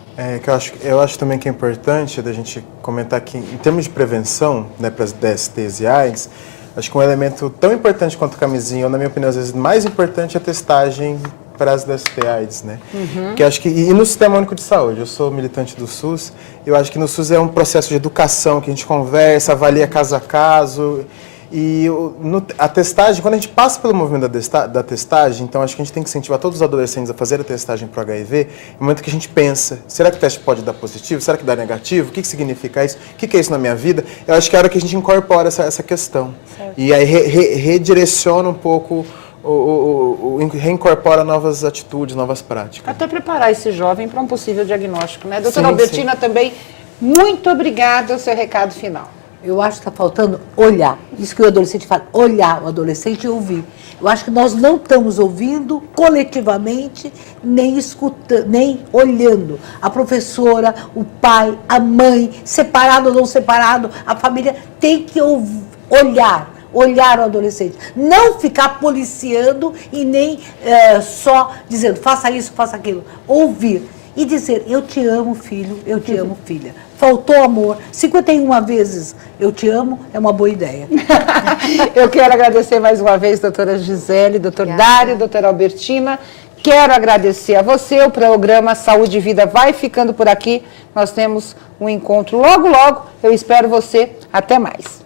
Que eu acho também que é importante da gente comentar que, em termos de prevenção, né, para as DSTs e AIDS, acho que um elemento tão importante quanto a camisinha, ou na minha opinião, às vezes mais importante, é a testagem para as DST AIDS, né? Que acho que, e no Sistema Único de Saúde, eu sou militante do SUS, eu acho que no SUS é um processo de educação, que a gente conversa, avalia caso a caso. E a testagem, quando a gente passa pelo movimento da testagem, então acho que a gente tem que incentivar todos os adolescentes a fazer a testagem para o HIV, no momento que a gente pensa, será que o teste pode dar positivo? Será que dá negativo? O que significa isso? O que é isso na minha vida? Eu acho que é a hora que a gente incorpora essa questão. Certo. E aí redireciona um pouco, reincorpora novas atitudes, novas práticas. Até preparar esse jovem para um possível diagnóstico, né? Doutora Albertina, também, muito obrigada ao seu recado final. Eu acho que está faltando olhar. Isso que o adolescente fala, olhar o adolescente e ouvir. Eu acho que nós não estamos ouvindo coletivamente, nem escutando, nem olhando. A professora, o pai, a mãe, separado ou não separado, a família tem que olhar o adolescente. Não ficar policiando e nem só dizendo, faça isso, faça aquilo. Ouvir. E dizer, eu te amo, filho, eu te amo, filha. Faltou amor. 51 vezes eu te amo é uma boa ideia. Eu quero agradecer mais uma vez, doutora Gisele, doutor Dário, doutora Albertina. Quero agradecer a você. O programa Saúde e Vida vai ficando por aqui. Nós temos um encontro logo, logo. Eu espero você. Até mais.